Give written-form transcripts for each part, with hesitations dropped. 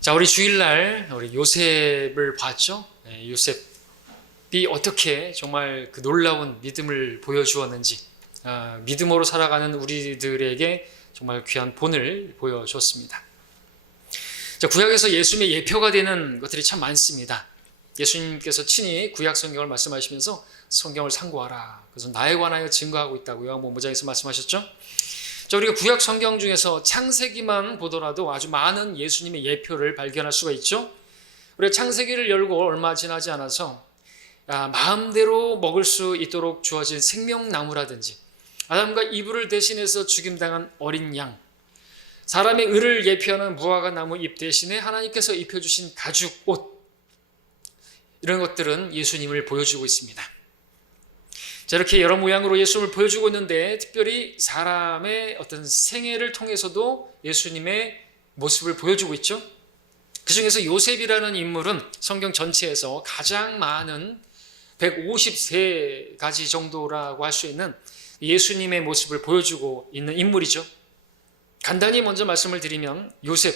자, 우리 주일날 우리 요셉을 봤죠? 요셉이 어떻게 정말 그 놀라운 믿음을 보여주었는지, 믿음으로 살아가는 우리들에게 정말 귀한 본을 보여줬습니다. 자, 구약에서 예수님의 예표가 되는 것들이 참 많습니다. 예수님께서 친히 구약 성경을 말씀하시면서 성경을 상고하라. 그래서 나에 관하여 증거하고 있다고 요한복음 5장에서 말씀하셨죠. 자, 우리가 구약 성경 중에서 창세기만 보더라도 아주 많은 예수님의 예표를 발견할 수가 있죠. 우리가 창세기를 열고 얼마 지나지 않아서 마음대로 먹을 수 있도록 주어진 생명나무라든지, 아담과 이브를 대신해서 죽임당한 어린 양, 사람의 의를 예표하는 무화과 나무 잎 대신에 하나님께서 입혀주신 가죽 옷, 이런 것들은 예수님을 보여주고 있습니다. 자, 이렇게 여러 모양으로 예수님을 보여주고 있는데, 특별히 사람의 어떤 생애를 통해서도 예수님의 모습을 보여주고 있죠. 그 중에서 요셉이라는 인물은 성경 전체에서 가장 많은 153가지 정도라고 할 수 있는 예수님의 모습을 보여주고 있는 인물이죠. 간단히 먼저 말씀을 드리면, 요셉,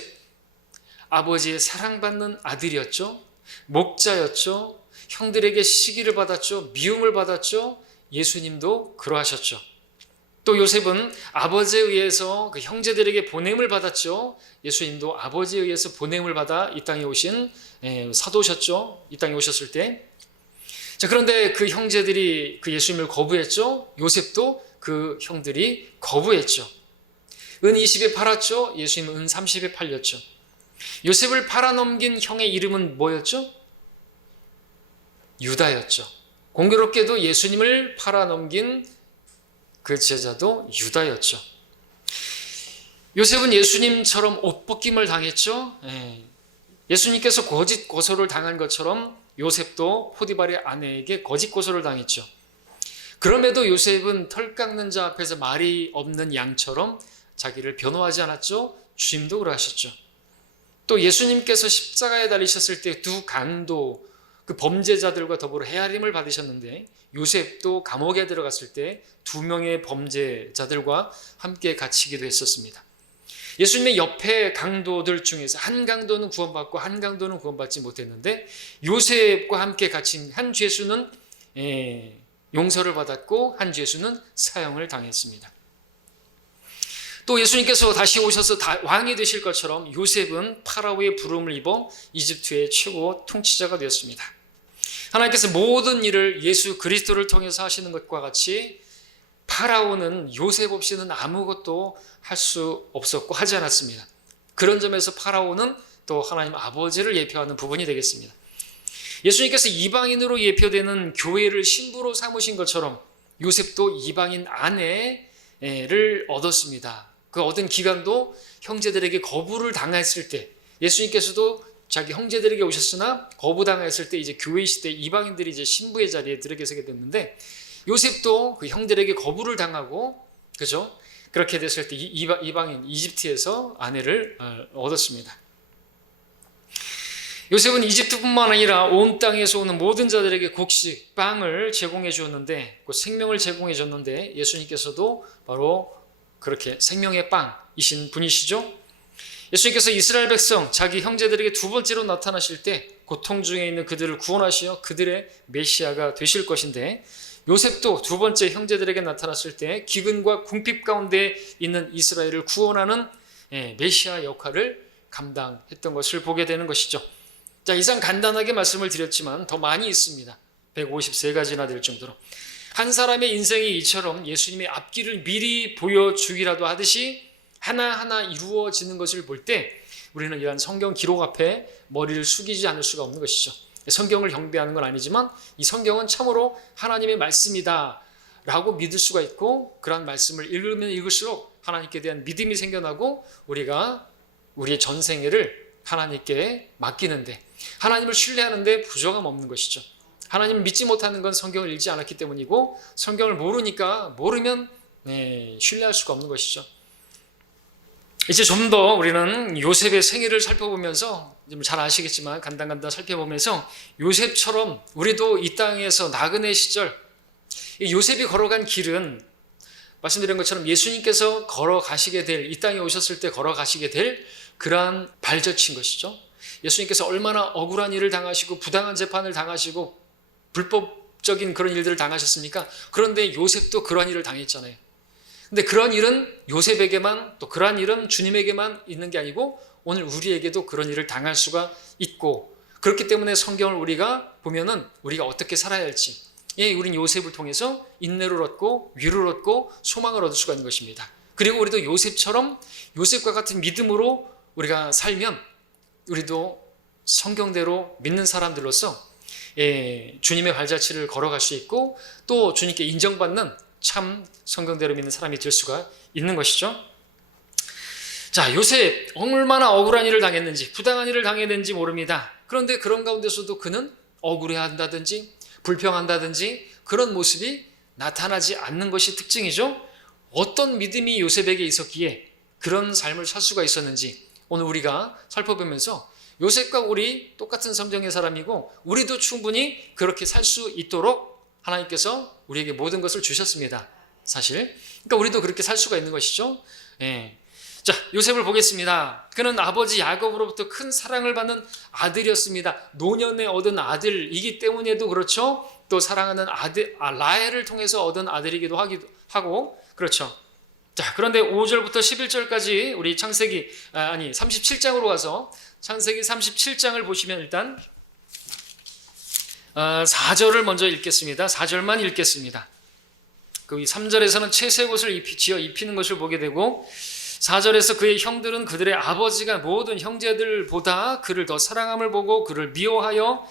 아버지의 사랑받는 아들이었죠. 목자였죠. 형들에게 시기를 받았죠. 미움을 받았죠. 예수님도 그러하셨죠. 또 요셉은 아버지에 의해서 그 형제들에게 보냄을 받았죠. 예수님도 아버지에 의해서 보냄을 받아 이 땅에 오신 사도셨죠. 이 땅에 오셨을 때. 자, 그런데 그 형제들이 그 예수님을 거부했죠. 요셉도 그 형들이 거부했죠. 은 20에 팔았죠. 예수님은 은 30에 팔렸죠. 요셉을 팔아넘긴 형의 이름은 뭐였죠? 유다였죠. 공교롭게도 예수님을 팔아넘긴 그 제자도 유다였죠. 요셉은 예수님처럼 옷벗김을 당했죠. 예수님께서 거짓 고소를 당한 것처럼 요셉도 포디발의 아내에게 거짓 고소를 당했죠. 그럼에도 요셉은 털 깎는 자 앞에서 말이 없는 양처럼 자기를 변호하지 않았죠. 주님도 그러하셨죠. 또 예수님께서 십자가에 달리셨을 때 두 강도, 그 범죄자들과 더불어 헤아림을 받으셨는데, 요셉도 감옥에 들어갔을 때 두 명의 범죄자들과 함께 갇히기도 했었습니다. 예수님의 옆에 강도들 중에서 한 강도는 구원받고 한 강도는 구원받지 못했는데, 요셉과 함께 갇힌 한 죄수는 용서를 받았고 한 죄수는 사형을 당했습니다. 또 예수님께서 다시 오셔서 왕이 되실 것처럼 요셉은 파라오의 부름을 입어 이집트의 최고 통치자가 되었습니다. 하나님께서 모든 일을 예수 그리스도를 통해서 하시는 것과 같이 파라오는 요셉 없이는 아무것도 할 수 없었고 하지 않았습니다. 그런 점에서 파라오는 또 하나님 아버지를 예표하는 부분이 되겠습니다. 예수님께서 이방인으로 예표되는 교회를 신부로 삼으신 것처럼 요셉도 이방인 아내를 얻었습니다. 그 얻은 기간도 형제들에게 거부를 당했을 때, 예수님께서도 자기 형제들에게 오셨으나 거부당했을 때 이제 교회 시대 이방인들이 이제 신부의 자리에 들어계시게 됐는데, 요셉도 그 형들에게 거부를 당하고, 그죠? 그렇게 됐을 때 이방인 이집트에서 아내를 얻었습니다. 요셉은 이집트뿐만 아니라 온 땅에서 오는 모든 자들에게 곡식, 빵을 제공해 주었는데, 그 생명을 제공해 줬는데, 예수님께서도 바로 그렇게 생명의 빵이신 분이시죠. 예수님께서 이스라엘 백성, 자기 형제들에게 두 번째로 나타나실 때 고통 중에 있는 그들을 구원하시어 그들의 메시아가 되실 것인데, 요셉도 두 번째 형제들에게 나타났을 때 기근과 궁핍 가운데 있는 이스라엘을 구원하는 메시아 역할을 감당했던 것을 보게 되는 것이죠. 자, 이상 간단하게 말씀을 드렸지만 더 많이 있습니다. 153가지나 될 정도로. 한 사람의 인생이 이처럼 예수님의 앞길을 미리 보여주기라도 하듯이 하나하나 이루어지는 것을 볼 때 우리는 이러한 성경 기록 앞에 머리를 숙이지 않을 수가 없는 것이죠. 성경을 경배하는 건 아니지만 이 성경은 참으로 하나님의 말씀이다 라고 믿을 수가 있고, 그러한 말씀을 읽으면 읽을수록 하나님께 대한 믿음이 생겨나고 우리가 우리의 전생애를 하나님께 맡기는데, 하나님을 신뢰하는데 부족함 없는 것이죠. 하나님을 믿지 못하는 건 성경을 읽지 않았기 때문이고, 성경을 모르면 신뢰할 수가 없는 것이죠. 이제 좀 더 우리는 요셉의 생애를 살펴보면서, 잘 아시겠지만 간단간단 살펴보면서 요셉처럼 우리도 이 땅에서 나그네 시절 요셉이 걸어간 길은 말씀드린 것처럼 예수님께서 걸어가시게 될, 이 땅에 오셨을 때 걸어가시게 될 그러한 발자취인 것이죠. 예수님께서 얼마나 억울한 일을 당하시고 부당한 재판을 당하시고 불법적인 그런 일들을 당하셨습니까? 그런데 요셉도 그런 일을 당했잖아요. 근데 그런 일은 요셉에게만, 또 그런 일은 주님에게만 있는 게 아니고 오늘 우리에게도 그런 일을 당할 수가 있고, 그렇기 때문에 성경을 우리가 보면은 우리가 어떻게 살아야 할지, 우리는 요셉을 통해서 인내를 얻고 위로를 얻고 소망을 얻을 수가 있는 것입니다. 그리고 우리도 요셉처럼 요셉과 같은 믿음으로 우리가 살면 우리도 성경대로 믿는 사람들로서 주님의 발자취를 걸어갈 수 있고 또 주님께 인정받는 참 성경대로 믿는 사람이 될 수가 있는 것이죠. 자, 요셉 얼마나 억울한 일을 당했는지, 부당한 일을 당했는지 모릅니다. 그런데 그런 가운데서도 그는 억울해한다든지 불평한다든지 그런 모습이 나타나지 않는 것이 특징이죠. 어떤 믿음이 요셉에게 있었기에 그런 삶을 살 수가 있었는지 오늘 우리가 살펴보면서 요셉과 우리 똑같은 성경의 사람이고 우리도 충분히 그렇게 살 수 있도록 하나님께서 우리에게 모든 것을 주셨습니다. 사실 그러니까 우리도 그렇게 살 수가 있는 것이죠. 자, 요셉을 보겠습니다. 그는 아버지 야곱으로부터 큰 사랑을 받는 아들이었습니다. 노년에 얻은 아들이기 때문에도 그렇죠. 또 사랑하는 아들 라헬을 통해서 얻은 아들이기도 하고 그렇죠. 자, 그런데 5절부터 11절까지 우리 창세기 37장으로 가서 창세기 37장을 보시면 일단 4절을 먼저 읽겠습니다. 4절만 읽겠습니다. 그 3절에서는 채색 옷을 지어 입히는 것을 보게 되고 4절에서 그의 형들은 그들의 아버지가 모든 형제들보다 그를 더 사랑함을 보고 그를 미워하여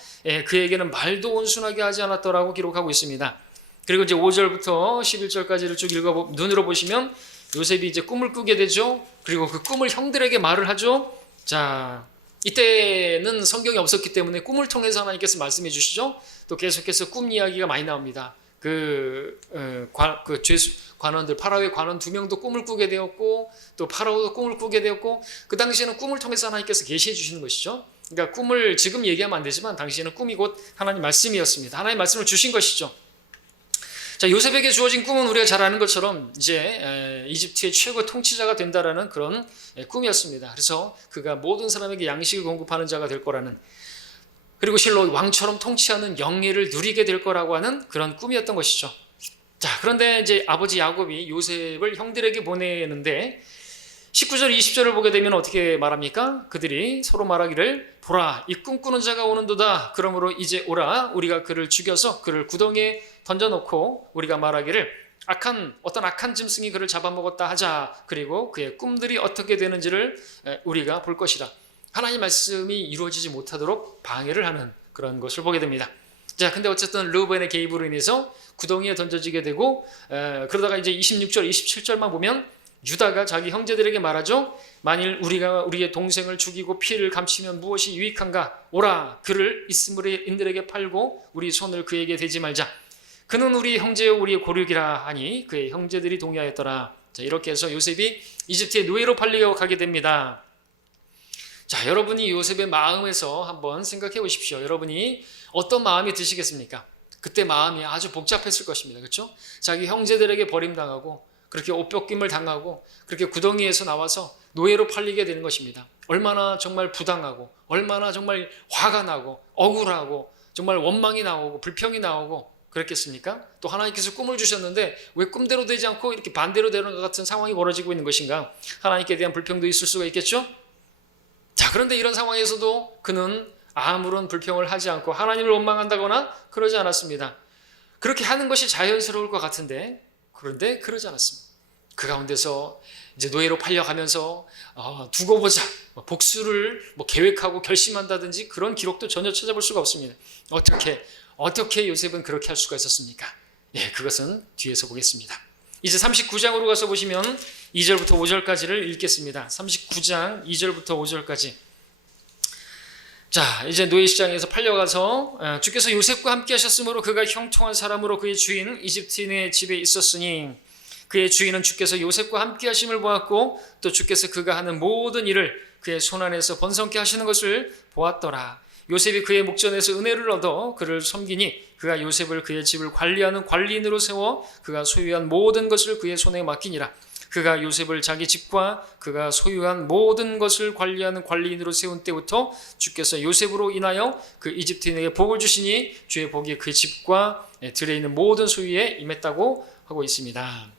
그에게는 말도 온순하게 하지 않았더라고 기록하고 있습니다. 그리고 이제 5절부터 11절까지를 쭉 눈으로 보시면 요셉이 이제 꿈을 꾸게 되죠. 그리고 그 꿈을 형들에게 말을 하죠. 자, 이때는 성경이 없었기 때문에 꿈을 통해서 하나님께서 말씀해 주시죠. 또 계속해서 꿈 이야기가 많이 나옵니다. 관원들, 파라오의 관원 2명도 꿈을 꾸게 되었고 또 파라오도 꿈을 꾸게 되었고 그 당시에는 꿈을 통해서 하나님께서 계시해 주시는 것이죠. 그러니까 꿈을 지금 얘기하면 안 되지만 당시에는 꿈이 곧 하나님 말씀이었습니다. 하나님 말씀을 주신 것이죠. 자, 요셉에게 주어진 꿈은 우리가 잘 아는 것처럼 이제 이집트의 최고 통치자가 된다라는 그런 꿈이었습니다. 그래서 그가 모든 사람에게 양식을 공급하는 자가 될 거라는, 그리고 실로 왕처럼 통치하는 영예를 누리게 될 거라고 하는 그런 꿈이었던 것이죠. 자, 그런데 이제 아버지 야곱이 요셉을 형들에게 보내는데 19절 20절을 보게 되면 어떻게 말합니까? 그들이 서로 말하기를 보라, 이 꿈꾸는 자가 오는도다. 그러므로 이제 오라, 우리가 그를 죽여서 그를 구덩이에 던져놓고 우리가 말하기를 어떤 악한 짐승이 그를 잡아먹었다 하자. 그리고 그의 꿈들이 어떻게 되는지를 우리가 볼 것이다. 하나님 말씀이 이루어지지 못하도록 방해를 하는 그런 것을 보게 됩니다. 자, 근데 어쨌든 르우벤의 개입으로 인해서 구덩이에 던져지게 되고 그러다가 이제 26절 27절만 보면 유다가 자기 형제들에게 말하죠. 만일 우리가 우리의 동생을 죽이고 피를 감추면 무엇이 유익한가? 오라, 그를 이스라엘인들에게 팔고 우리 손을 그에게 대지 말자. 그는 우리 형제요 우리의 고륙이라 하니 그의 형제들이 동의하였더라. 자, 이렇게 해서 요셉이 이집트의 노예로 팔려 가게 됩니다. 자, 여러분이 요셉의 마음에서 한번 생각해 보십시오. 여러분이 어떤 마음이 드시겠습니까? 그때 마음이 아주 복잡했을 것입니다. 그렇죠? 자기 형제들에게 버림당하고 그렇게 옷벗김을 당하고 그렇게 구덩이에서 나와서 노예로 팔리게 되는 것입니다. 얼마나 정말 부당하고 얼마나 정말 화가 나고 억울하고 정말 원망이 나오고 불평이 나오고 그랬겠습니까? 또 하나님께서 꿈을 주셨는데 왜 꿈대로 되지 않고 이렇게 반대로 되는 것 같은 상황이 벌어지고 있는 것인가? 하나님께 대한 불평도 있을 수가 있겠죠? 자, 그런데 이런 상황에서도 그는 아무런 불평을 하지 않고 하나님을 원망한다거나 그러지 않았습니다. 그렇게 하는 것이 자연스러울 것 같은데 그런데 그러지 않았습니다. 그 가운데서 이제 노예로 팔려가면서 두고 보자, 복수를 계획하고 결심한다든지 그런 기록도 전혀 찾아볼 수가 없습니다. 어떻게 요셉은 그렇게 할 수가 있었습니까? 그것은 뒤에서 보겠습니다. 이제 39장으로 가서 보시면 2절부터 5절까지를 읽겠습니다. 39장 2절부터 5절까지. 자, 이제 노예 시장에서 팔려가서 주께서 요셉과 함께 하셨으므로 그가 형통한 사람으로 그의 주인 이집트인의 집에 있었으니 그의 주인은 주께서 요셉과 함께 하심을 보았고 또 주께서 그가 하는 모든 일을 그의 손안에서 번성케 하시는 것을 보았더라. 요셉이 그의 목전에서 은혜를 얻어 그를 섬기니 그가 요셉을 그의 집을 관리하는 관리인으로 세워 그가 소유한 모든 것을 그의 손에 맡기니라. 그가 요셉을 자기 집과 그가 소유한 모든 것을 관리하는 관리인으로 세운 때부터 주께서 요셉으로 인하여 그 이집트인에게 복을 주시니 주의 복이 그 집과 들에 있는 모든 소유에 임했다고 하고 있습니다.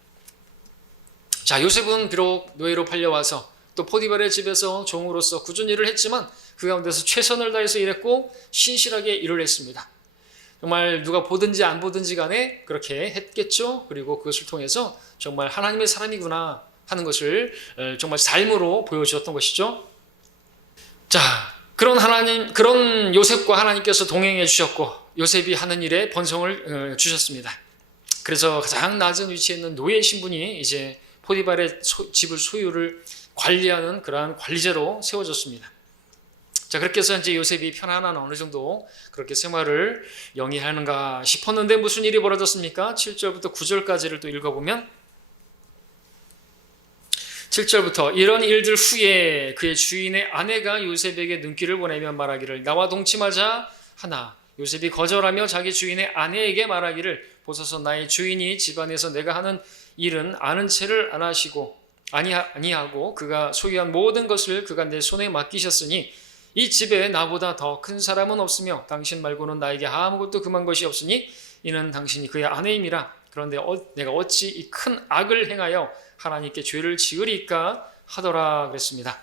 자, 요셉은 비록 노예로 팔려와서 또 포디발의 집에서 종으로서 꾸준히 일을 했지만 그 가운데서 최선을 다해서 일했고 신실하게 일을 했습니다. 정말 누가 보든지 안 보든지 간에 그렇게 했겠죠. 그리고 그것을 통해서 정말 하나님의 사람이구나 하는 것을 정말 삶으로 보여주었던 것이죠. 자, 그런 요셉과 하나님께서 동행해 주셨고 요셉이 하는 일에 번성을 주셨습니다. 그래서 가장 낮은 위치에 있는 노예 신분이 이제 포디발의 집을 소유를 관리하는 그러한 관리자로 세워졌습니다. 자, 그렇게 해서 이제 요셉이 편안한 어느 정도 그렇게 생활을 영위하는가 싶었는데 무슨 일이 벌어졌습니까? 7절부터 9절까지를 또 읽어보면 7절부터 이런 일들 후에 그의 주인의 아내가 요셉에게 눈길을 보내며 말하기를 나와 동침하자 하나 요셉이 거절하며 자기 주인의 아내에게 말하기를 보소서 나의 주인이 집안에서 내가 하는 일은 아는 채를 안 하시고 아니하고 그가 소유한 모든 것을 그가 내 손에 맡기셨으니 이 집에 나보다 더 큰 사람은 없으며 당신 말고는 나에게 아무것도 금한 것이 없으니 이는 당신이 그의 아내임이라. 그런데 내가 어찌 이 큰 악을 행하여 하나님께 죄를 지으리까 하더라 그랬습니다.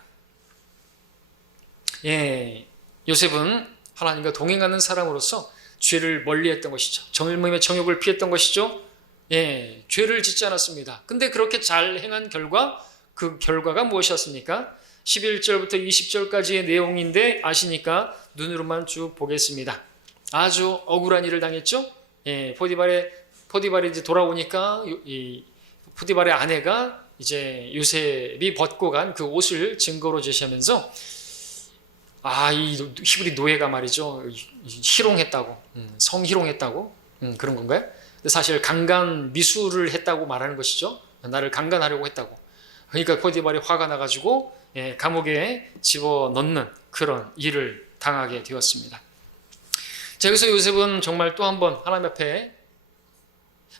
예, 요셉은 하나님과 동행하는 사람으로서 죄를 멀리했던 것이죠. 젊음의 정욕을 피했던 것이죠. 예, 죄를 짓지 않았습니다. 근데 그렇게 잘 행한 결과 그 결과가 무엇이었습니까? 11절부터 20절까지의 내용인데 아시니까 눈으로만 쭉 보겠습니다. 아주 억울한 일을 당했죠. 예, 포디발이 이제 돌아오니까 이 포디발의 아내가 이제 요셉이 벗고 간 그 옷을 증거로 제시하면서 이 히브리 노예가 말이죠 희롱했다고, 성희롱했다고 그런 건가요? 근데 사실 강간 미수를 했다고 말하는 것이죠. 나를 강간하려고 했다고. 그러니까 포디발이 화가 나가지고 감옥에 집어넣는 그런 일을 당하게 되었습니다. 자, 여기서 요셉은 정말 또 한 번 하나님 앞에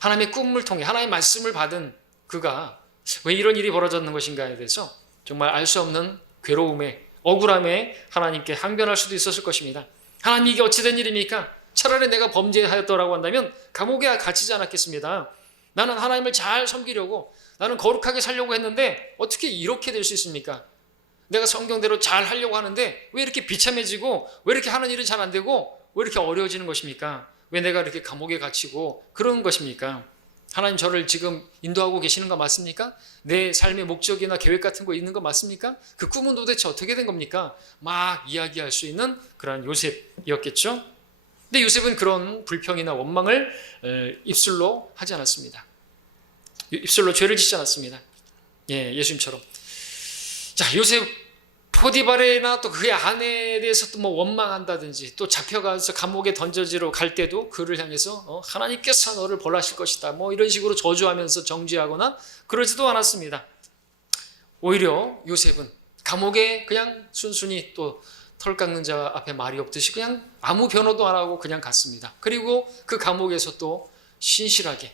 하나님의 꿈을 통해 하나님의 말씀을 받은 그가 왜 이런 일이 벌어졌는 것인가에 대해서 정말 알 수 없는 괴로움에 억울함에 하나님께 항변할 수도 있었을 것입니다. 하나님 이게 어찌된 일입니까? 차라리 내가 범죄하였더라고 한다면 감옥에 갇히지 않았겠습니다. 나는 하나님을 잘 섬기려고 나는 거룩하게 살려고 했는데 어떻게 이렇게 될 수 있습니까? 내가 성경대로 잘 하려고 하는데 왜 이렇게 비참해지고 왜 이렇게 하는 일은 잘 안 되고 왜 이렇게 어려워지는 것입니까? 왜 내가 이렇게 감옥에 갇히고 그런 것입니까? 하나님 저를 지금 인도하고 계시는 거 맞습니까? 내 삶의 목적이나 계획 같은 거 있는 거 맞습니까? 그 꿈은 도대체 어떻게 된 겁니까? 막 이야기할 수 있는 그런 요셉이었겠죠? 근데 요셉은 그런 불평이나 원망을 입술로 하지 않았습니다. 입술로 죄를 짓지 않았습니다. 예, 예수님처럼. 자, 요셉 포디발이나 또 그의 아내에 대해서 또 뭐 원망한다든지 또 잡혀가서 감옥에 던져지러 갈 때도 그를 향해서 하나님께서 너를 벌하실 것이다 뭐 이런 식으로 저주하면서 정죄하거나 그러지도 않았습니다. 오히려 요셉은 감옥에 그냥 순순히 또 털 깎는 자 앞에 말이 없듯이 그냥 아무 변호도 안 하고 그냥 갔습니다. 그리고 그 감옥에서 또 신실하게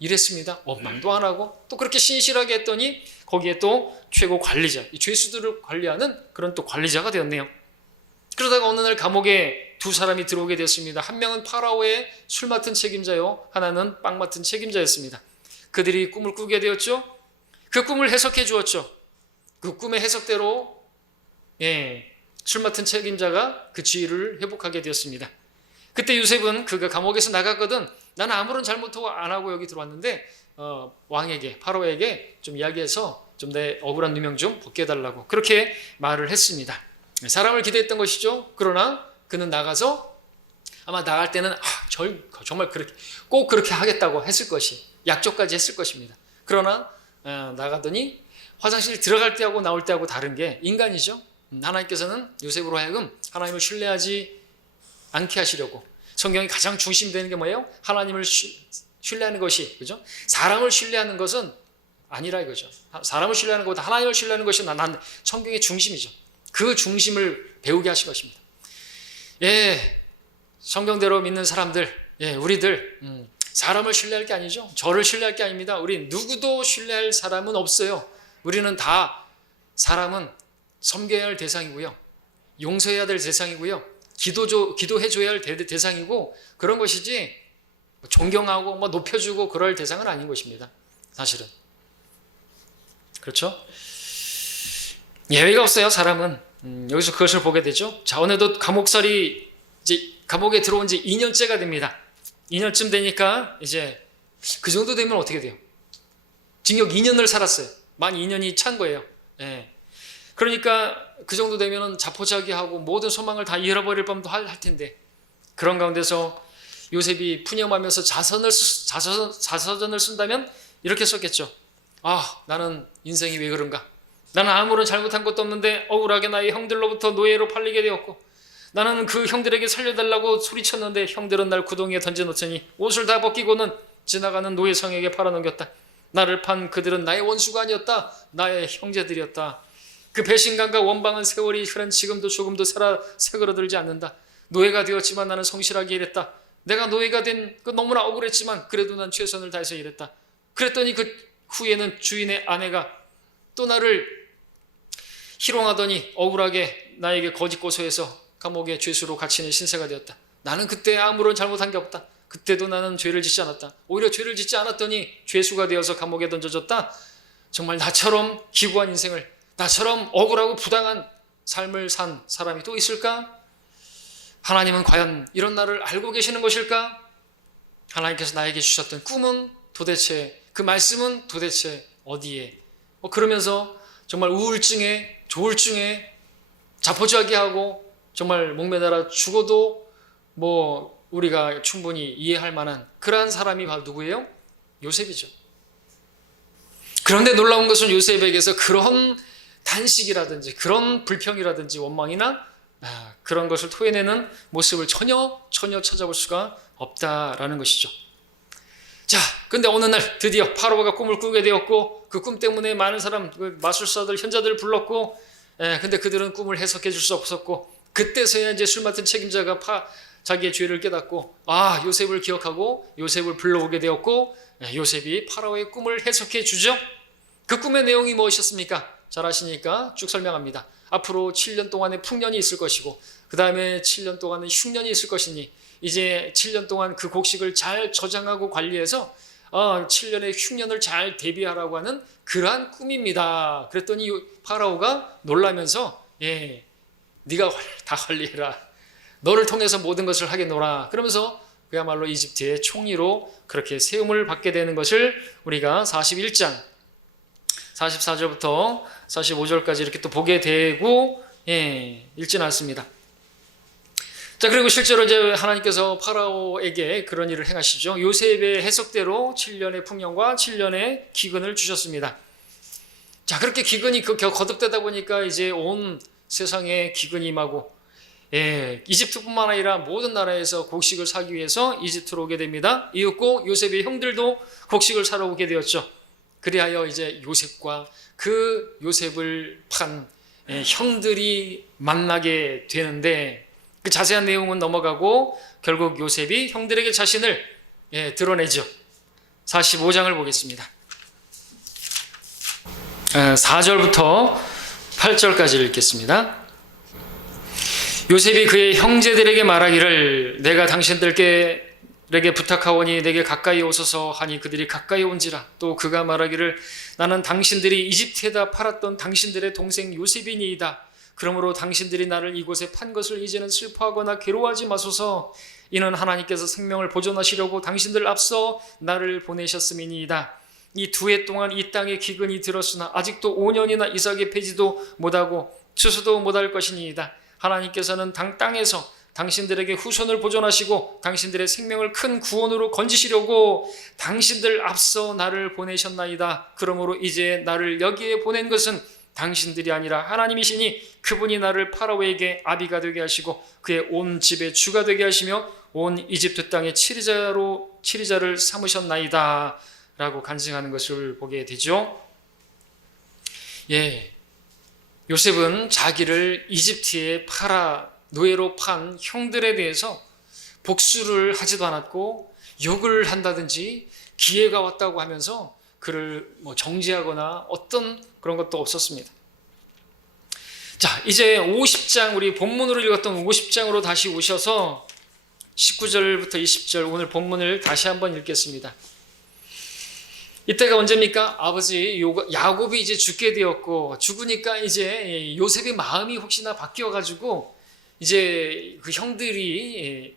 일했습니다. 원망도 안 하고 또 그렇게 신실하게 했더니 거기에 또 최고 관리자, 이 죄수들을 관리하는 그런 또 관리자가 되었네요. 그러다가 어느 날 감옥에 두 사람이 들어오게 되었습니다. 한 명은 파라오의 술 맡은 책임자요, 하나는 빵 맡은 책임자였습니다. 그들이 꿈을 꾸게 되었죠. 그 꿈을 해석해 주었죠. 그 꿈의 해석대로 술 맡은 책임자가 그 지위를 회복하게 되었습니다. 그때 요셉은 그가 감옥에서 나갔거든 나는 아무런 잘못도 안 하고 여기 들어왔는데 왕에게 파로에게 좀 이야기해서 좀 내 억울한 누명 좀 벗게 해달라고 그렇게 말을 했습니다. 사람을 기대했던 것이죠. 그러나 그는 나가서 아마 나갈 때는 정말 꼭 그렇게 하겠다고 했을 것이 약속까지 했을 것입니다. 그러나 나가더니 화장실 들어갈 때하고 나올 때하고 다른 게 인간이죠. 하나님께서는 요셉으로 하여금 하나님을 신뢰하지 않게 하시려고 성경이 가장 중심되는 게 뭐예요? 하나님을 신뢰하는 것이, 그죠? 사람을 신뢰하는 것은 아니라 이거죠. 사람을 신뢰하는 것보다 하나님을 신뢰하는 것이 난 성경의 중심이죠. 그 중심을 배우게 하신 것입니다. 예, 성경대로 믿는 사람들, 우리들 사람을 신뢰할 게 아니죠. 저를 신뢰할 게 아닙니다. 우리 누구도 신뢰할 사람은 없어요. 우리는 다 사람은 섬겨야 할 대상이고요. 용서해야 될 대상이고요. 기도해줘야 할 대상이고 그런 것이지 존경하고 뭐 높여주고 그럴 대상은 아닌 것입니다. 사실은. 그렇죠? 예외가 없어요. 사람은. 여기서 그것을 보게 되죠. 자, 오늘도 감옥살이 이제 감옥에 들어온 지 2년째가 됩니다. 2년쯤 되니까 이제 그 정도 되면 어떻게 돼요? 징역 2년을 살았어요. 만 2년이 찬 거예요. 예. 그러니까 그 정도 되면은 자포자기하고 모든 소망을 다 잃어버릴 뻔도 할 텐데 그런 가운데서 요셉이 푸념하면서 자서전을 쓴다면 이렇게 썼겠죠. 아, 나는 인생이 왜 그런가? 나는 아무런 잘못한 것도 없는데 억울하게 나의 형들로부터 노예로 팔리게 되었고 나는 그 형들에게 살려달라고 소리쳤는데 형들은 날 구덩이에 던져놓더니 옷을 다 벗기고는 지나가는 노예성에게 팔아넘겼다. 나를 판 그들은 나의 원수가 아니었다. 나의 형제들이었다. 그 배신감과 원방한 세월이 흐른 지금도 조금도 새그러들지 않는다. 노예가 되었지만 나는 성실하게 일했다. 내가 노예가 된 그 너무나 억울했지만 그래도 난 최선을 다해서 일했다. 그랬더니 그 후에는 주인의 아내가 또 나를 희롱하더니 억울하게 나에게 거짓 고소해서 감옥에 죄수로 갇히는 신세가 되었다. 나는 그때 아무런 잘못한 게 없다. 그때도 나는 죄를 짓지 않았다. 오히려 죄를 짓지 않았더니 죄수가 되어서 감옥에 던져졌다. 정말 나처럼 기구한 인생을, 나처럼 억울하고 부당한 삶을 산 사람이 또 있을까? 하나님은 과연 이런 나를 알고 계시는 것일까? 하나님께서 나에게 주셨던 꿈은 도대체, 그 말씀은 도대체 어디에? 그러면서 정말 우울증에, 조울증에 자포자기하고 정말 목매달아 죽어도 뭐 우리가 충분히 이해할 만한 그러한 사람이 바로 누구예요? 요셉이죠. 그런데 놀라운 것은 요셉에게서 그런 단식이라든지 그런 불평이라든지 원망이나 그런 것을 토해내는 모습을 전혀 찾아볼 수가 없다라는 것이죠. 자, 근데 어느 날 드디어 파라오가 꿈을 꾸게 되었고 그 꿈 때문에 많은 사람, 마술사들, 현자들을 불렀고 근데 그들은 꿈을 해석해 줄 수 없었고 그때서야 이제 술 맡은 책임자가 자기의 죄를 깨닫고 요셉을 기억하고 요셉을 불러오게 되었고 요셉이 파라오의 꿈을 해석해 주죠. 그 꿈의 내용이 무엇이었습니까? 잘 아시니까 쭉 설명합니다. 앞으로 7년 동안의 풍년이 있을 것이고 그 다음에 7년 동안은 흉년이 있을 것이니 이제 7년 동안 그 곡식을 잘 저장하고 관리해서 7년의 흉년을 잘 대비하라고 하는 그러한 꿈입니다. 그랬더니 파라오가 놀라면서 네가 다 관리해라. 너를 통해서 모든 것을 하겠노라. 그러면서 그야말로 이집트의 총리로 그렇게 세움을 받게 되는 것을 우리가 41장 44절부터 45절까지 이렇게 또 보게 되고 읽지는 않습니다. 자, 그리고 실제로 이제 하나님께서 파라오에게 그런 일을 행하시죠. 요셉의 해석대로 7년의 풍년과 7년의 기근을 주셨습니다. 자, 그렇게 기근이 거듭되다 보니까 이제 온 세상에 기근이 임하고 이집트뿐만 아니라 모든 나라에서 곡식을 사기 위해서 이집트로 오게 됩니다. 이윽고 요셉의 형들도 곡식을 사러 오게 되었죠. 그리하여 이제 요셉과 그 요셉을 판 형들이 만나게 되는데 그 자세한 내용은 넘어가고 결국 요셉이 형들에게 자신을 드러내죠. 45장을 보겠습니다. 4절부터 8절까지 읽겠습니다. 요셉이 그의 형제들에게 말하기를 내가 당신들에게 부탁하오니 내게 가까이 오소서 하니 그들이 가까이 온지라. 또 그가 말하기를 나는 당신들이 이집트에다 팔았던 당신들의 동생 요셉이니이다. 그러므로 당신들이 나를 이곳에 판 것을 이제는 슬퍼하거나 괴로워하지 마소서. 이는 하나님께서 생명을 보존하시려고 당신들 앞서 나를 보내셨음이니이다. 이 2해 동안 이 땅에 기근이 들었으나 아직도 5년이나 이삭의 폐지도 못하고 추수도 못할 것이니이다. 하나님께서는 땅에서 당신들에게 후손을 보존하시고 당신들의 생명을 큰 구원으로 건지시려고 당신들 앞서 나를 보내셨나이다. 그러므로 이제 나를 여기에 보낸 것은 당신들이 아니라 하나님이시니 그분이 나를 파라오에게 아비가 되게 하시고 그의 온 집의 주가 되게 하시며 온 이집트 땅의 치리자를 삼으셨나이다 라고 간증하는 것을 보게 되죠. 요셉은 자기를 이집트에 노예로 판 형들에 대해서 복수를 하지도 않았고 욕을 한다든지 기회가 왔다고 하면서 그를 정지하거나 어떤 그런 것도 없었습니다. 자, 이제 50장, 우리 본문으로 읽었던 50장으로 다시 오셔서 19절부터 20절 오늘 본문을 다시 한번 읽겠습니다. 이때가 언제입니까? 아버지 야곱이 이제 죽게 되었고, 죽으니까 이제 요셉의 마음이 혹시나 바뀌어가지고 이제 그 형들이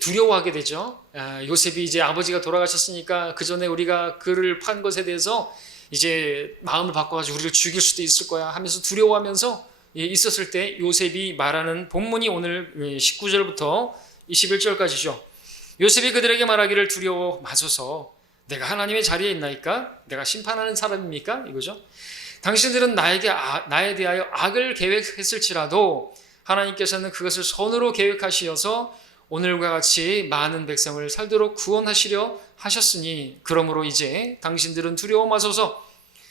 두려워하게 되죠. 요셉이 이제 아버지가 돌아가셨으니까 그 전에 우리가 그를 판 것에 대해서 이제 마음을 바꿔가지고 우리를 죽일 수도 있을 거야 하면서 두려워하면서 있었을 때 요셉이 말하는 본문이 오늘 19절부터 21절까지죠. 요셉이 그들에게 말하기를 두려워 마소서. 내가 하나님의 자리에 있나이까? 내가 심판하는 사람입니까? 이거죠. 당신들은 나에 대하여 악을 계획했을지라도 하나님께서는 그것을 선으로 계획하시어서 오늘과 같이 많은 백성을 살도록 구원하시려 하셨으니 그러므로 이제 당신들은 두려워 마소서.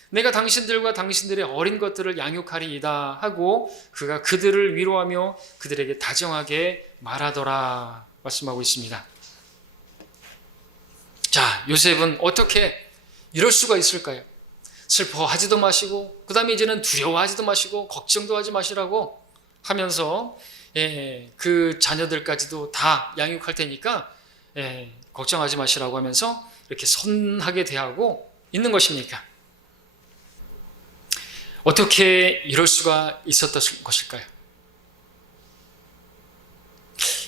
내가 당신들과 당신들의 어린 것들을 양육하리이다 하고 그가 그들을 위로하며 그들에게 다정하게 말하더라 말씀하고 있습니다. 자, 요셉은 어떻게 이럴 수가 있을까요? 슬퍼하지도 마시고 그 다음에 이제는 두려워하지도 마시고 걱정도 하지 마시라고 하면서 그 자녀들까지도 다 양육할 테니까 걱정하지 마시라고 하면서 이렇게 선하게 대하고 있는 것입니까? 어떻게 이럴 수가 있었던 것일까요?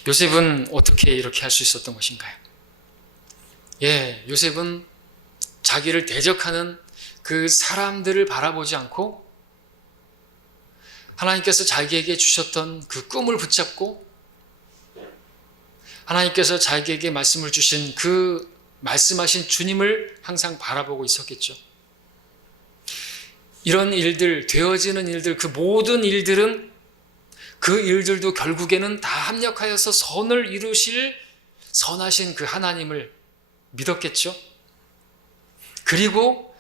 요셉은 어떻게 이렇게 할 수 있었던 것인가요? 요셉은 자기를 대적하는 그 사람들을 바라보지 않고 하나님께서 자기에게 주셨던 그 꿈을 붙잡고 하나님께서 자기에게 말씀을 주신 그 말씀하신 주님을 항상 바라보고 있었겠죠. 이런 일들, 되어지는 일들, 그 모든 일들은 그 일들도 결국에는 다 합력하여서 선을 이루실 선하신 그 하나님을 믿었겠죠. 그리고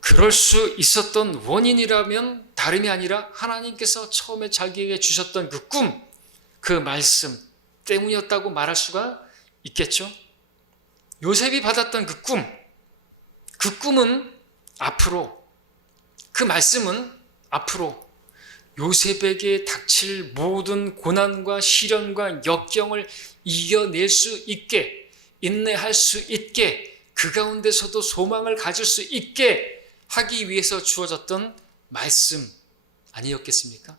그럴 수 있었던 원인이라면 다름이 아니라 하나님께서 처음에 자기에게 주셨던 그 꿈, 그 말씀 때문이었다고 말할 수가 있겠죠. 요셉이 받았던 그 꿈은 앞으로, 그 말씀은 앞으로 요셉에게 닥칠 모든 고난과 시련과 역경을 이겨낼 수 있게, 인내할 수 있게, 그 가운데서도 소망을 가질 수 있게 하기 위해서 주어졌던 말씀 아니었겠습니까?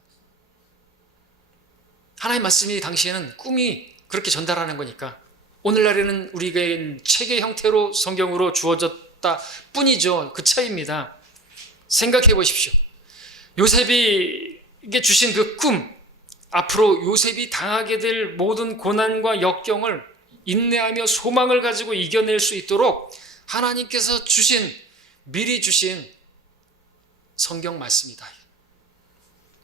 하나님의 말씀이 당시에는 꿈이 그렇게 전달하는 거니까 오늘날에는 우리에게 책의 형태로 성경으로 주어졌다 뿐이죠. 그 차이입니다. 생각해 보십시오. 요셉에게 주신 그 꿈, 앞으로 요셉이 당하게 될 모든 고난과 역경을 인내하며 소망을 가지고 이겨낼 수 있도록 하나님께서 미리 주신 성경 말씀이다.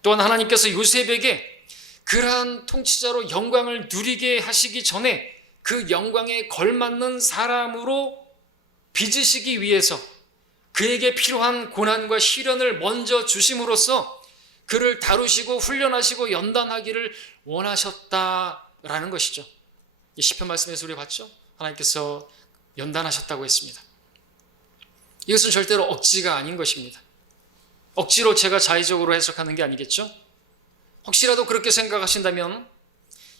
또한 하나님께서 요셉에게 그러한 통치자로 영광을 누리게 하시기 전에 그 영광에 걸맞는 사람으로 빚으시기 위해서 그에게 필요한 고난과 시련을 먼저 주심으로써 그를 다루시고 훈련하시고 연단하기를 원하셨다라는 것이죠. 이 시편 말씀에서 우리 봤죠? 하나님께서 연단하셨다고 했습니다. 이것은 절대로 억지가 아닌 것입니다. 억지로 제가 자의적으로 해석하는 게 아니겠죠? 혹시라도 그렇게 생각하신다면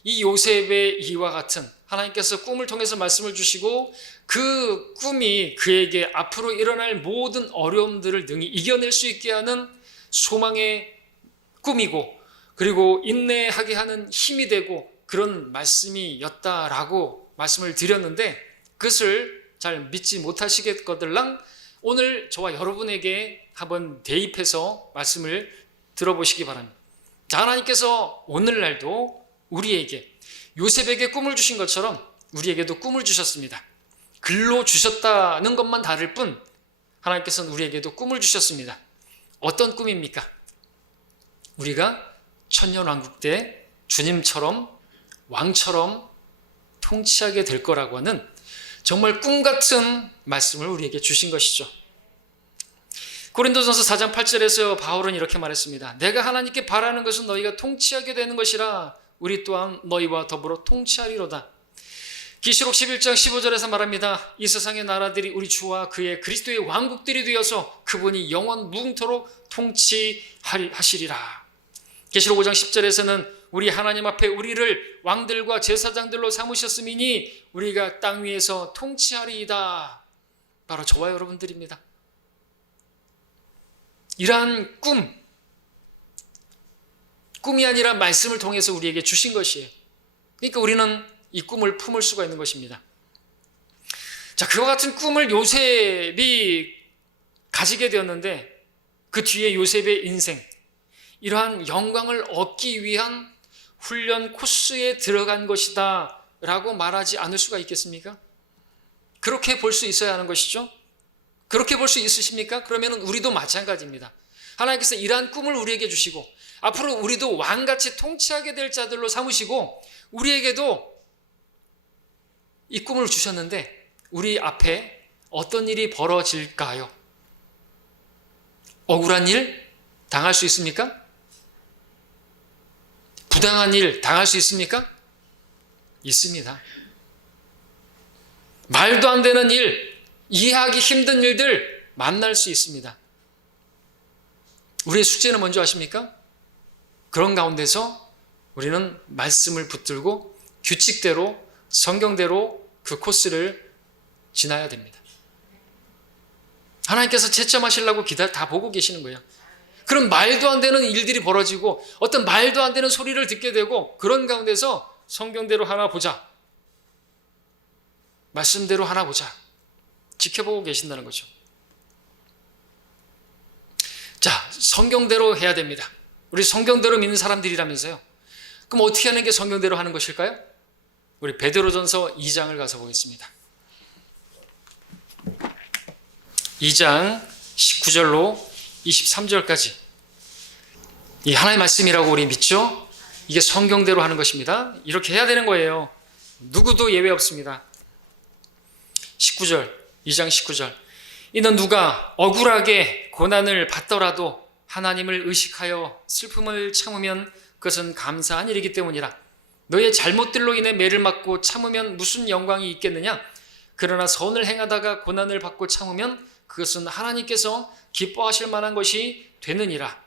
이 요셉의 이와 같은 하나님께서 꿈을 통해서 말씀을 주시고 그 꿈이 그에게 앞으로 일어날 모든 어려움들을 능히 이겨낼 수 있게 하는 소망의 꿈이고 그리고 인내하게 하는 힘이 되고 그런 말씀이었다라고 말씀을 드렸는데 그것을 잘 믿지 못하시겠거들랑 오늘 저와 여러분에게 한번 대입해서 말씀을 들어보시기 바랍니다. 하나님께서 오늘날도 우리에게 요셉에게 꿈을 주신 것처럼 우리에게도 꿈을 주셨습니다. 글로 주셨다는 것만 다를 뿐 하나님께서는 우리에게도 꿈을 주셨습니다. 어떤 꿈입니까? 우리가 천년왕국 때 주님처럼 왕처럼 통치하게 될 거라고 하는 정말 꿈같은 말씀을 우리에게 주신 것이죠. 고린도전서 4장 8절에서 바울은 이렇게 말했습니다. 내가 하나님께 바라는 것은 너희가 통치하게 되는 것이라 우리 또한 너희와 더불어 통치하리로다. 계시록 11장 15절에서 말합니다. 이 세상의 나라들이 우리 주와 그의 그리스도의 왕국들이 되어서 그분이 영원 무궁토록 통치하시리라. 계시록 5장 10절에서는 우리 하나님 앞에 우리를 왕들과 제사장들로 삼으셨음이니 우리가 땅 위에서 통치하리이다. 바로 저와 여러분들입니다. 이러한 꿈이 아니라 말씀을 통해서 우리에게 주신 것이에요. 그러니까 우리는 이 꿈을 품을 수가 있는 것입니다. 자, 그와 같은 꿈을 요셉이 가지게 되었는데 그 뒤에 요셉의 인생, 이러한 영광을 얻기 위한 훈련 코스에 들어간 것이다 라고 말하지 않을 수가 있겠습니까? 그렇게 볼 수 있어야 하는 것이죠. 그렇게 볼 수 있으십니까? 그러면 우리도 마찬가지입니다. 하나님께서 이러한 꿈을 우리에게 주시고 앞으로 우리도 왕같이 통치하게 될 자들로 삼으시고 우리에게도 이 꿈을 주셨는데 우리 앞에 어떤 일이 벌어질까요? 억울한 일 당할 수 있습니까? 부당한 일 당할 수 있습니까? 있습니다. 말도 안 되는 일, 이해하기 힘든 일들 만날 수 있습니다. 우리의 숙제는 뭔지 아십니까? 그런 가운데서 우리는 말씀을 붙들고 규칙대로, 성경대로 그 코스를 지나야 됩니다. 하나님께서 채점하시려고 다 보고 계시는 거예요. 그런 말도 안 되는 일들이 벌어지고 어떤 말도 안 되는 소리를 듣게 되고 그런 가운데서 성경대로 하나 보자. 말씀대로 하나 보자. 지켜보고 계신다는 거죠. 자, 성경대로 해야 됩니다. 우리 성경대로 믿는 사람들이라면서요. 그럼 어떻게 하는 게 성경대로 하는 것일까요? 우리 베드로전서 2장을 가서 보겠습니다. 2장 19절로 23절까지 이 하나님의 말씀이라고 우리 믿죠? 이게 성경대로 하는 것입니다. 이렇게 해야 되는 거예요. 누구도 예외 없습니다. 19절, 2장 19절. 이는 누가 억울하게 고난을 받더라도 하나님을 의식하여 슬픔을 참으면 그것은 감사한 일이기 때문이라. 너의 잘못들로 인해 매를 맞고 참으면 무슨 영광이 있겠느냐? 그러나 선을 행하다가 고난을 받고 참으면 그것은 하나님께서 기뻐하실 만한 것이 되느니라.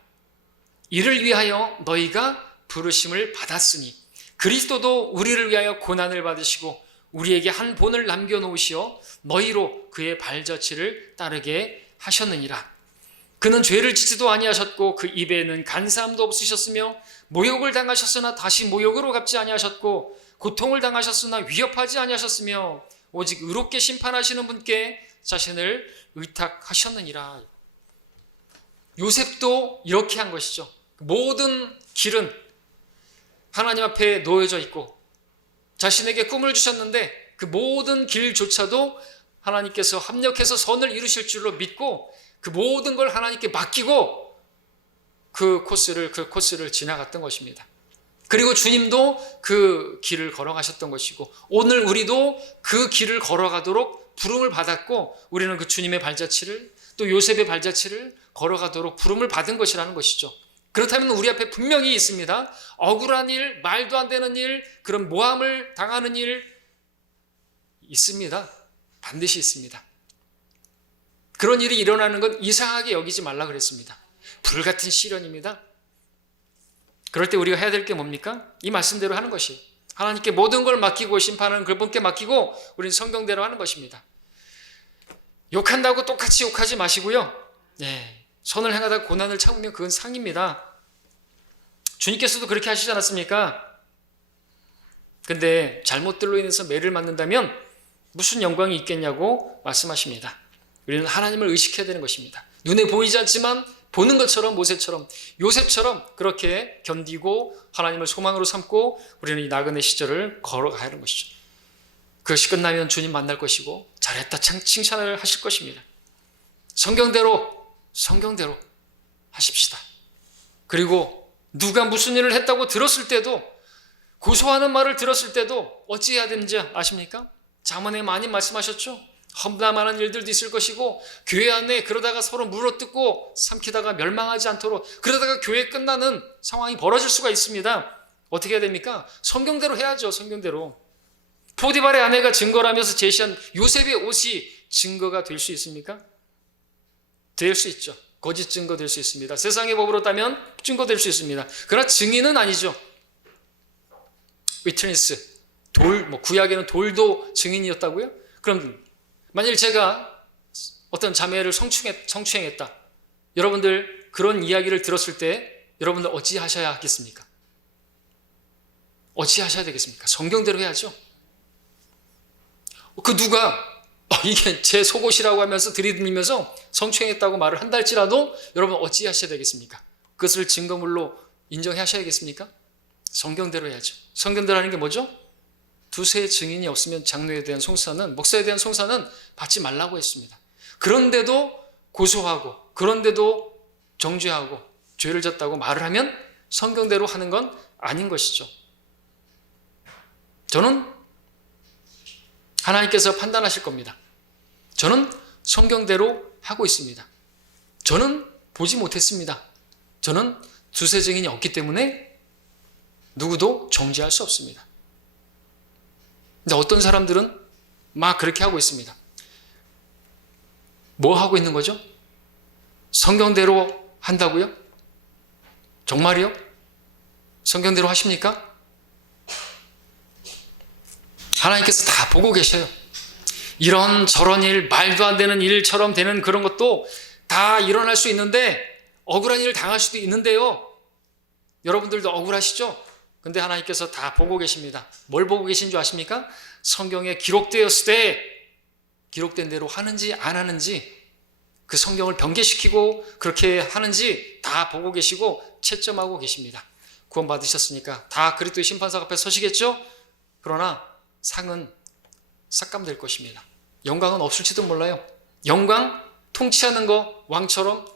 이를 위하여 너희가 부르심을 받았으니 그리스도도 우리를 위하여 고난을 받으시고 우리에게 한 본을 남겨놓으시어 너희로 그의 발자취를 따르게 하셨느니라. 그는 죄를 짓지도 아니하셨고 그 입에는 간사함도 없으셨으며 모욕을 당하셨으나 다시 모욕으로 갚지 아니하셨고 고통을 당하셨으나 위협하지 아니하셨으며 오직 의롭게 심판하시는 분께 자신을 의탁하셨느니라. 요셉도 이렇게 한 것이죠. 모든 길은 하나님 앞에 놓여져 있고 자신에게 꿈을 주셨는데 그 모든 길조차도 하나님께서 합력해서 선을 이루실 줄로 믿고 그 모든 걸 하나님께 맡기고 그 코스를 지나갔던 것입니다. 그리고 주님도 그 길을 걸어가셨던 것이고 오늘 우리도 그 길을 걸어가도록 부름을 받았고 우리는 그 주님의 발자취를 또 요셉의 발자취를 걸어가도록 부름을 받은 것이라는 것이죠. 그렇다면 우리 앞에 분명히 있습니다. 억울한 일, 말도 안 되는 일, 그런 모함을 당하는 일 있습니다. 반드시 있습니다. 그런 일이 일어나는 건 이상하게 여기지 말라 그랬습니다. 불같은 시련입니다. 그럴 때 우리가 해야 될 게 뭡니까? 이 말씀대로 하는 것이 하나님께 모든 걸 맡기고 심판은 그분께 맡기고 우리는 성경대로 하는 것입니다. 욕한다고 똑같이 욕하지 마시고요. 선을 행하다 고난을 참으면 그건 상입니다. 주님께서도 그렇게 하시지 않았습니까? 근데 잘못들로 인해서 매를 맞는다면 무슨 영광이 있겠냐고 말씀하십니다. 우리는 하나님을 의식해야 되는 것입니다. 눈에 보이지 않지만 보는 것처럼 모세처럼 요셉처럼 그렇게 견디고 하나님을 소망으로 삼고 우리는 이 나그네 시절을 걸어가야 하는 것이죠. 그것이 끝나면 주님 만날 것이고 잘했다 칭찬을 하실 것입니다. 성경대로 하십시다. 그리고 누가 무슨 일을 했다고 들었을 때도 고소하는 말을 들었을 때도 어찌해야 되는지 아십니까? 잠언에 많이 말씀하셨죠? 험담하는 일들도 있을 것이고 교회 안에 그러다가 서로 물어뜯고 삼키다가 멸망하지 않도록 그러다가 교회 끝나는 상황이 벌어질 수가 있습니다. 어떻게 해야 됩니까? 성경대로 해야죠. 성경대로. 포디발의 아내가 증거라면서 제시한 요셉의 옷이 증거가 될 수 있습니까? 될 수 있죠. 거짓 증거 될 수 있습니다. 세상의 법으로 따면 증거 될 수 있습니다. 그러나 증인은 아니죠. 위트니스, 구약에는 돌도 증인이었다고요? 그럼 만일 제가 어떤 자매를 성추행했다. 여러분들 그런 이야기를 들었을 때 여러분들 어찌하셔야 하겠습니까? 어찌하셔야 되겠습니까? 성경대로 해야죠. 그 누가 이게 제 속옷이라고 하면서 들이밀면서 성추행했다고 말을 한달지라도 여러분 어찌하셔야 되겠습니까? 그것을 증거물로 인정하셔야겠습니까? 성경대로 해야죠. 성경대로 하는 게 뭐죠? 두세 증인이 없으면 장로에 대한 송사는, 목사에 대한 송사는 받지 말라고 했습니다. 그런데도 고소하고, 그런데도 정죄하고 죄를 졌다고 말을 하면 성경대로 하는 건 아닌 것이죠. 저는 하나님께서 판단하실 겁니다. 저는 성경대로 하고 있습니다. 저는 보지 못했습니다. 저는 두세 증인이 없기 때문에 누구도 정죄할 수 없습니다. 근데 어떤 사람들은 막 그렇게 하고 있습니다. 뭐 하고 있는 거죠? 성경대로 한다고요? 정말이요? 성경대로 하십니까? 하나님께서 다 보고 계셔요. 이런 저런 일, 말도 안 되는 일처럼 되는 그런 것도 다 일어날 수 있는데 억울한 일을 당할 수도 있는데요. 여러분들도 억울하시죠? 근데 하나님께서 다 보고 계십니다. 뭘 보고 계신 줄 아십니까? 성경에 기록되었을 때 기록된 대로 하는지 안 하는지, 그 성경을 변개시키고 그렇게 하는지 다 보고 계시고 채점하고 계십니다. 구원 받으셨으니까 다 그리스도의 심판석 앞에 서시겠죠? 그러나 상은 삭감될 것입니다. 영광은 없을지도 몰라요. 영광, 통치하는 거 왕처럼,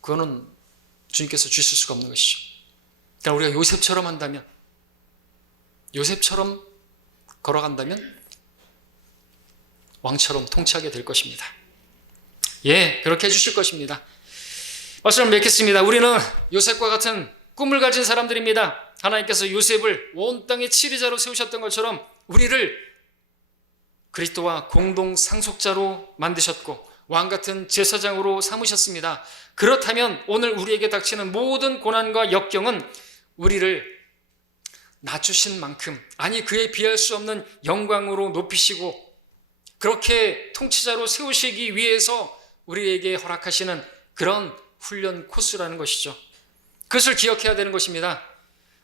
그거는 주님께서 주실 수가 없는 것이죠. 그러니까 우리가 요셉처럼 한다면, 요셉처럼 걸어간다면 왕처럼 통치하게 될 것입니다. 예, 그렇게 해주실 것입니다. 말씀을 맺겠습니다. 우리는 요셉과 같은 꿈을 가진 사람들입니다. 하나님께서 요셉을 온 땅의 치리자로 세우셨던 것처럼 우리를 그리스도와 공동 상속자로 만드셨고 왕같은 제사장으로 삼으셨습니다. 그렇다면 오늘 우리에게 닥치는 모든 고난과 역경은 우리를 낮추신 만큼, 아니 그에 비할 수 없는 영광으로 높이시고 그렇게 통치자로 세우시기 위해서 우리에게 허락하시는 그런 훈련 코스라는 것이죠. 그것을 기억해야 되는 것입니다.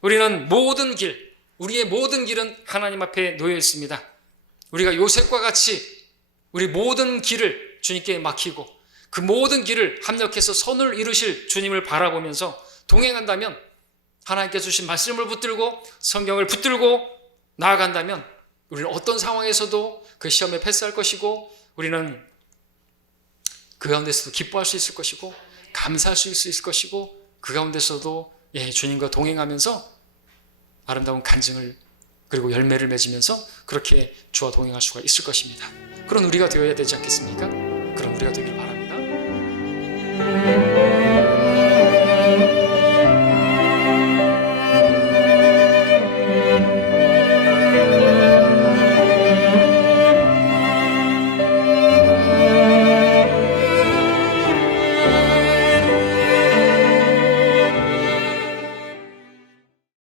우리는 모든 길, 우리의 모든 길은 하나님 앞에 놓여 있습니다. 우리가 요셉과 같이 우리 모든 길을 주님께 맡기고 그 모든 길을 합력해서 선을 이루실 주님을 바라보면서 동행한다면, 하나님께서 주신 말씀을 붙들고 성경을 붙들고 나아간다면 우리는 어떤 상황에서도 그 시험에 패스할 것이고 우리는 그 가운데서도 기뻐할 수 있을 것이고 감사할 수 있을 것이고 그 가운데서도 주님과 동행하면서 아름다운 간증을 그리고 열매를 맺으면서 그렇게 주와 동행할 수가 있을 것입니다. 그런 우리가 되어야 되지 않겠습니까? 그런 우리가 되길